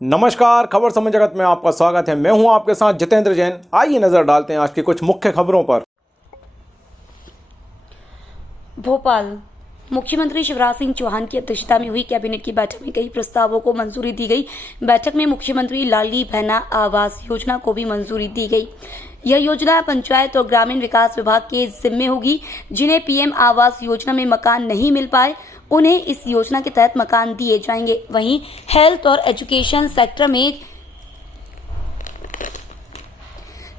नमस्कार, खबर समय जगत में आपका स्वागत है। मैं हूं आपके साथ जितेंद्र जैन। आइए नजर डालते हैं आज की कुछ मुख्य खबरों पर। भोपाल मुख्यमंत्री शिवराज सिंह चौहान की अध्यक्षता में हुई कैबिनेट की बैठक में कई प्रस्तावों को मंजूरी दी गई। बैठक में मुख्यमंत्री लाडली बहना आवास योजना को भी मंजूरी दी गई। यह योजना पंचायत और ग्रामीण विकास विभाग के जिम्मे होगी। जिन्हें पीएम आवास योजना में मकान नहीं मिल पाए, उन्हें इस योजना के तहत मकान दिए जाएंगे। वहीं हेल्थ और एजुकेशन सेक्टर में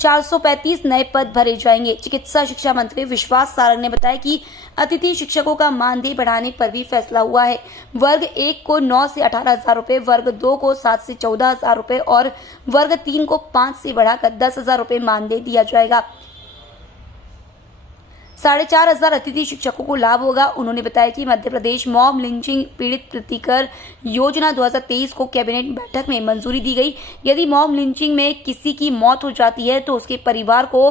435 नए पद भरे जाएंगे। चिकित्सा शिक्षा मंत्री विश्वास सारंग ने बताया कि अतिथि शिक्षकों का मानदेय बढ़ाने पर भी फैसला हुआ है। वर्ग 1 को 9 से 18,000 रुपए, वर्ग 2 को 7 से 14,000 रुपए और वर्ग 3 को 5 से बढ़ाकर 10,000 रुपए मानदेय दिया जाएगा। 4,500 अतिथि शिक्षकों को लाभ होगा। उन्होंने बताया कि मध्य प्रदेश मॉब लिंचिंग पीड़ित प्रतिकर योजना 2023 को कैबिनेट बैठक में मंजूरी दी गई। यदि मॉब लिंचिंग में किसी की मौत हो जाती है तो उसके परिवार को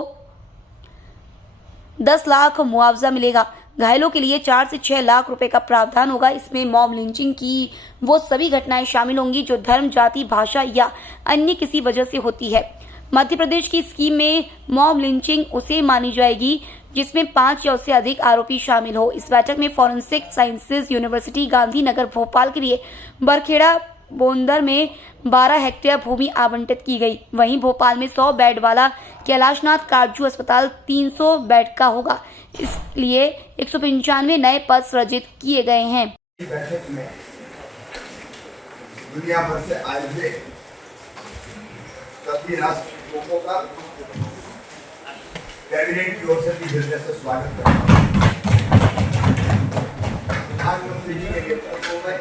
10 लाख मुआवजा मिलेगा। घायलों के लिए 4 से 6 लाख रुपए का प्रावधान होगा। इसमें मॉब लिंचिंग की वो सभी घटनाएं शामिल होंगी जो धर्म, जाति, भाषा या अन्य किसी वजह से होती है। मध्य प्रदेश की स्कीम में मॉब लिंचिंग उसे मानी जाएगी जिसमें 5 या उससे अधिक आरोपी शामिल हो। इस बैठक में forensic sciences university Gandhinagar Bhopal के लिए बरखेड़ा बोंदर में 12 हेक्टेयर भूमि आवंटित की गई। वहीं भोपाल में 100 बेड वाला कैलाशनाथ काटजू अस्पताल 300 बेड का होगा। इसलिए 195 नए पद सृजित किए गए हैं। बैठक में दुनिया भर से आए हुए सभी राष्ट्रों का कैबिनेट की ओर से भी हृदय से स्वागत करता हूँ। प्रधानमंत्री जी के नेतृत्व में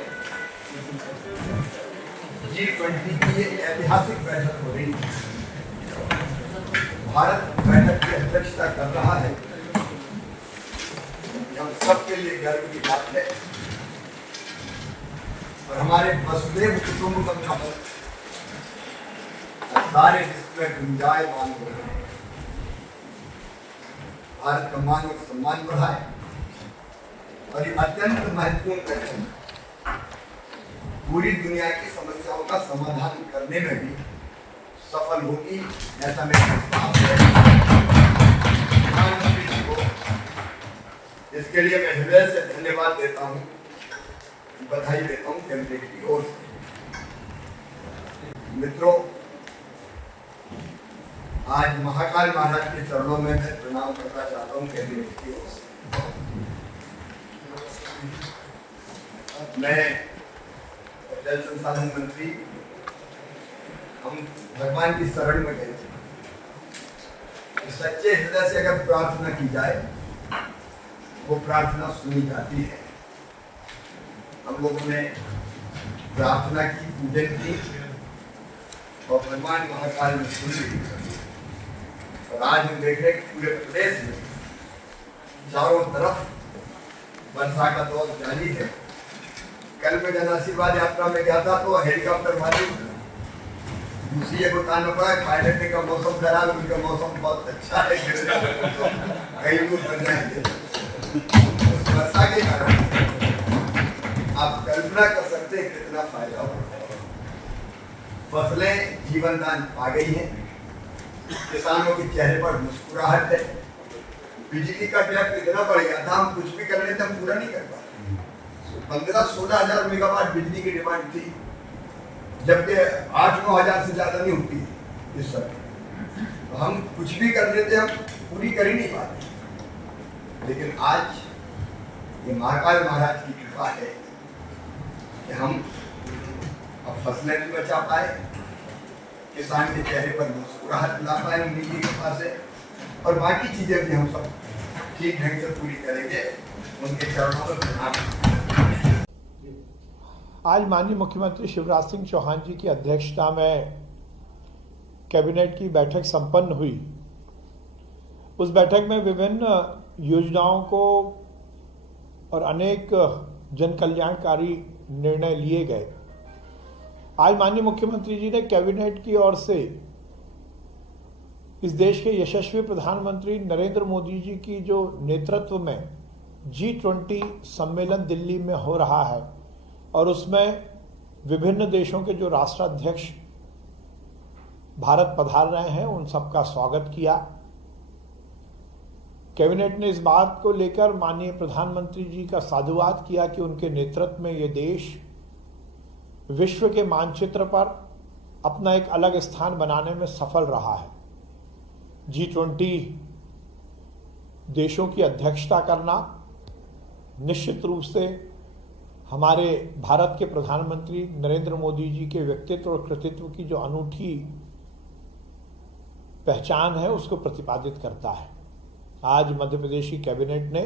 G20 की ये ऐतिहासिक बैठक हो रही है। भारत बैठक की अध्यक्षता कर रहा है। हम सबके लिए गर्व की बात है और हमारे वसुधैव कुटुंबकम का सारे विश्व में गुंजायमान हो रहे हैं। भारत का मान और सम्मान बढ़ा है और ये अत्यंत महत्वपूर्ण बैठक पूरी दुनिया की समस्याओं का समाधान करने में भी सफल होगी, ऐसा मेरा विश्वास है। प्रधानमंत्री जी को इसके लिए मैं हृदय से धन्यवाद देता हूँ, बधाई देता हूँ कैबिनेट की ओर से। मित्रों, आज महाकाल महाराज के चरणों में मैं प्रणाम करना चाहता हूँ कैबिनेट की ओर से। मैं जल संसाधन मंत्री, हम भगवान की शरण में गए थे। सच्चे हृदय से अगर प्रार्थना की जाए वो प्रार्थना सुनी जाती है। हम लोगों ने प्रार्थना की, पूजन की और भगवान महाकाल में सुन ली। और आज हम देख रहे हैं पूरे प्रदेश में चारों तरफ वर्षा का दौर जारी है। कल मैं जन आशीर्वाद यात्रा में गया था तो हेलीकॉप्टर वाले दूसरी एक बताना पड़ा, पायलट ने का मौसम खराब, उनका मौसम बहुत अच्छा है, कई लोग बन जाएंगे वर्षा के कारण। आप कल्पना कर सकते हैं कितना फायदा हो। फसलें जीवन दान पा गई हैं, किसानों के चेहरे पर मुस्कुराहट है। बिजली का ट्रैक इतना बढ़ गया था, हम कुछ भी कर रहे थे, हम पूरा नहीं कर पाते। 15-16 हजार मेगावाट बिजली की डिमांड थी, जबकि 8-9 हजार से ज्यादा नहीं होती इस समय। तो हम कुछ भी कर रहे थे, हम पूरी कर ही नहीं पाते। लेकिन आज ये महाकाल महाराज की कृपा है कि हम अब फसलें भी बचा पाए, किसान के चेहरे पर मुस्कुराहट ला पाए उन्हीं की कृपा से, और बाकी चीजें भी हम सब ठीक ढंग से पूरी करेंगे। उनके चरणों में प्रणाम। आज माननीय मुख्यमंत्री शिवराज सिंह चौहान जी की अध्यक्षता में कैबिनेट की बैठक संपन्न हुई। उस बैठक में विभिन्न योजनाओं को और अनेक जन कल्याणकारी निर्णय लिए गए। आज माननीय मुख्यमंत्री जी ने कैबिनेट की ओर से इस देश के यशस्वी प्रधानमंत्री नरेंद्र मोदी जी की जो नेतृत्व में G20 सम्मेलन दिल्ली में हो रहा है और उसमें विभिन्न देशों के जो राष्ट्राध्यक्ष भारत पधार रहे हैं उन सबका स्वागत किया। कैबिनेट ने इस बात को लेकर माननीय प्रधानमंत्री जी का साधुवाद किया कि उनके नेतृत्व में ये देश विश्व के मानचित्र पर अपना एक अलग स्थान बनाने में सफल रहा है। G20 देशों की अध्यक्षता करना निश्चित रूप से हमारे भारत के प्रधानमंत्री नरेंद्र मोदी जी के व्यक्तित्व और कृतित्व की जो अनूठी पहचान है उसको प्रतिपादित करता है। आज मध्य प्रदेश की कैबिनेट ने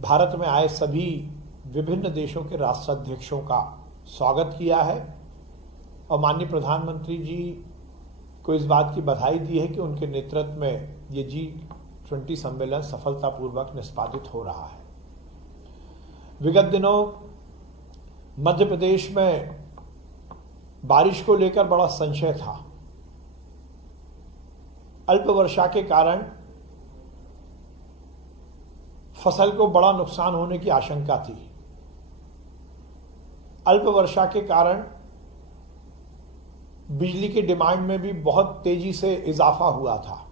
भारत में आए सभी विभिन्न देशों के राष्ट्राध्यक्षों का स्वागत किया है और माननीय प्रधानमंत्री जी को इस बात की बधाई दी है कि उनके नेतृत्व में ये G20 सम्मेलन सफलतापूर्वक निष्पादित हो रहा है। विगत दिनों मध्य प्रदेश में बारिश को लेकर बड़ा संशय था। अल्प वर्षा के कारण फसल को बड़ा नुकसान होने की आशंका थी। अल्प वर्षा के कारण बिजली की डिमांड में भी बहुत तेजी से इजाफा हुआ था।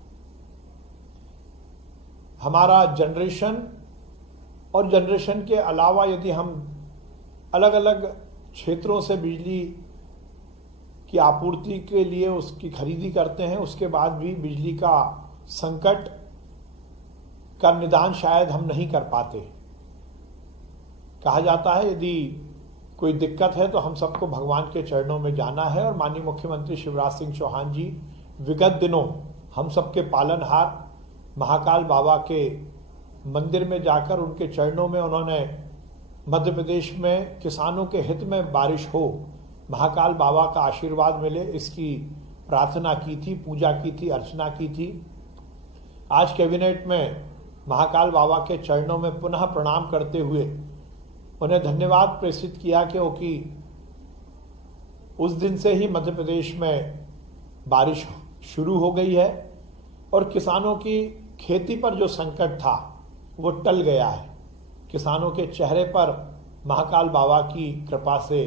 हमारा जनरेशन और जनरेशन के अलावा यदि हम अलग अलग क्षेत्रों से बिजली की आपूर्ति के लिए उसकी खरीदी करते हैं, उसके बाद भी बिजली का संकट का निदान शायद हम नहीं कर पाते। कहा जाता है यदि कोई दिक्कत है तो हम सबको भगवान के चरणों में जाना है और माननीय मुख्यमंत्री शिवराज सिंह चौहान जी विगत दिनों हम सबके पालनहार महाकाल बाबा के मंदिर में जाकर उनके चरणों में उन्होंने मध्य प्रदेश में किसानों के हित में बारिश हो, महाकाल बाबा का आशीर्वाद मिले, इसकी प्रार्थना की थी, पूजा की थी, अर्चना की थी। आज कैबिनेट में महाकाल बाबा के चरणों में पुनः प्रणाम करते हुए उन्हें धन्यवाद प्रेषित किया क्योंकि उस दिन से ही मध्य प्रदेश में बारिश शुरू हो गई है और किसानों की खेती पर जो संकट था वो टल गया है। किसानों के चेहरे पर महाकाल बाबा की कृपा से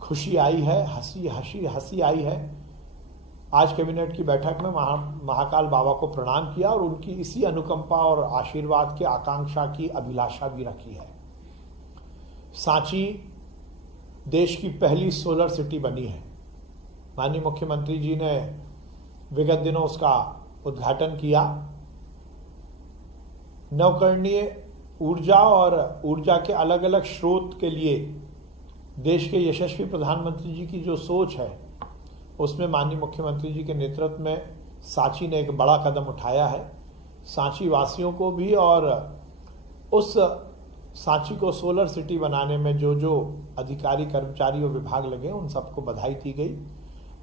खुशी आई है, हंसी आई है। आज कैबिनेट की बैठक में महाकाल बाबा को प्रणाम किया और उनकी इसी अनुकंपा और आशीर्वाद की आकांक्षा की अभिलाषा भी रखी है। सांची देश की पहली सोलर सिटी बनी है। माननीय मुख्यमंत्री जी ने विगत दिनों उसका उद्घाटन किया। नवकरणीय ऊर्जा और ऊर्जा के अलग अलग स्रोत के लिए देश के यशस्वी प्रधानमंत्री जी की जो सोच है उसमें माननीय मुख्यमंत्री जी के नेतृत्व में सांची ने एक बड़ा कदम उठाया है। सांची वासियों को भी और उस सांची को सोलर सिटी बनाने में जो जो अधिकारी कर्मचारी और विभाग लगे उन सबको बधाई दी गई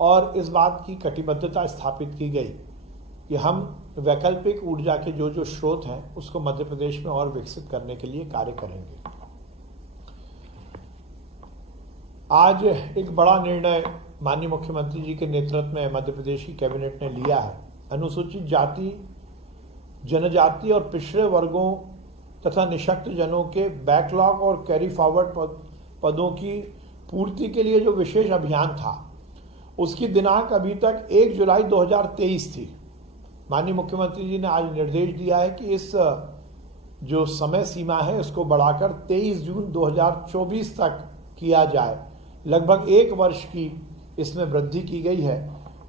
और इस बात की कटिबद्धता स्थापित की गई कि हम वैकल्पिक ऊर्जा के जो जो स्रोत हैं उसको मध्य प्रदेश में और विकसित करने के लिए कार्य करेंगे। आज एक बड़ा निर्णय माननीय मुख्यमंत्री जी के नेतृत्व में मध्य प्रदेश की कैबिनेट ने लिया है। अनुसूचित जाति, जनजाति और पिछड़े वर्गों तथा निःशक्त जनों के बैकलॉग और कैरी फॉरवर्ड पदों की पूर्ति के लिए जो विशेष अभियान था उसकी दिनांक अभी तक 1 जुलाई 2023 थी। माननीय मुख्यमंत्री जी ने आज निर्देश दिया है कि इस जो समय सीमा है इसको बढ़ाकर 23 जून 2024 तक किया जाए। लगभग 1 वर्ष की इसमें वृद्धि की गई है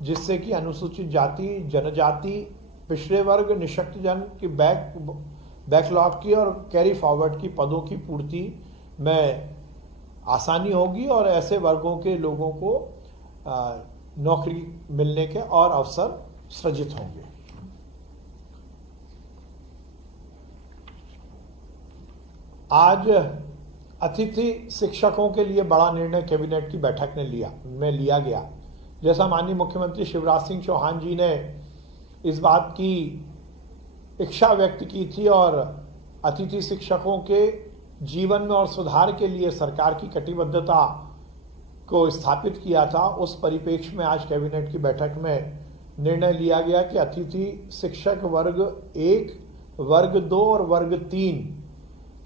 जिससे कि अनुसूचित जाति, जनजाति, पिछड़े वर्ग, निःशक्त जन की बैकलॉग की और कैरी फॉरवर्ड की पदों की पूर्ति में आसानी होगी और ऐसे वर्गों के लोगों को नौकरी मिलने के और अवसर सृजित होंगे। आज अतिथि शिक्षकों के लिए बड़ा निर्णय कैबिनेट की बैठक में लिया गया। जैसा माननीय मुख्यमंत्री शिवराज सिंह चौहान जी ने इस बात की इच्छा व्यक्त की थी और अतिथि शिक्षकों के जीवन में और सुधार के लिए सरकार की कटिबद्धता को स्थापित किया था, उस परिप्रेक्ष्य में आज कैबिनेट की बैठक में निर्णय लिया गया कि अतिथि शिक्षक वर्ग 1, वर्ग 2 और वर्ग 3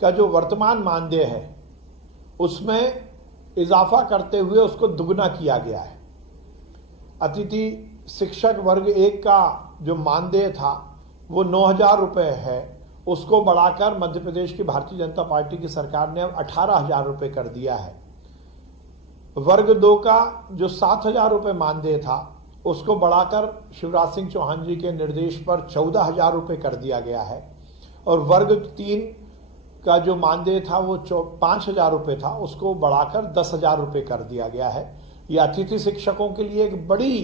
का जो वर्तमान मानदेय है उसमें इजाफा करते हुए उसको दुगना किया गया है। अतिथि शिक्षक वर्ग 1 का जो मानदेय था वो 9,000 रुपये है, उसको बढ़ाकर मध्य प्रदेश की भारतीय जनता पार्टी की सरकार ने अब 18,000 रुपये कर दिया है। वर्ग 2 का जो 7,000 रुपये मानदेय था उसको बढ़ाकर शिवराज सिंह चौहान जी के निर्देश पर 14,000 रुपये कर दिया गया है। और वर्ग 3 का जो मानदेय था वो 5,000 रुपये था, उसको बढ़ाकर 10,000 रुपये कर दिया गया है। यह अतिथि शिक्षकों के लिए एक बड़ी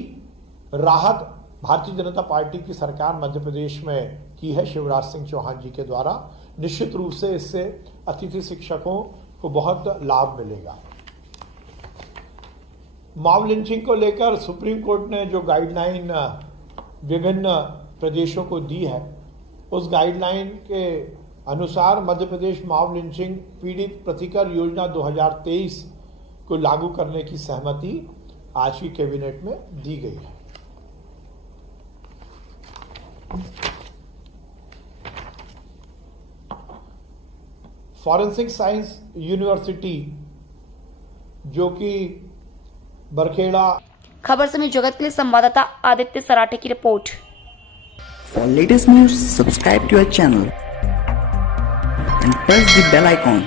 राहत भारतीय जनता पार्टी की सरकार मध्य प्रदेश में की है शिवराज सिंह चौहान जी के द्वारा। निश्चित रूप से इससे अतिथि शिक्षकों को बहुत लाभ मिलेगा। मॉब लिंचिंग को लेकर सुप्रीम कोर्ट ने जो गाइडलाइन विभिन्न प्रदेशों को दी है, उस गाइडलाइन के अनुसार मध्य प्रदेश मॉब लिंचिंग पीड़ित प्रतिकर योजना 2023 को लागू करने की सहमति आज की कैबिनेट में दी गई है। फॉरेंसिक साइंस यूनिवर्सिटी जो कि बरखेड़ा। खबर समय जगत के लिए संवाददाता आदित्य सराठे की report. For latest news, subscribe to our channel and press the bell icon.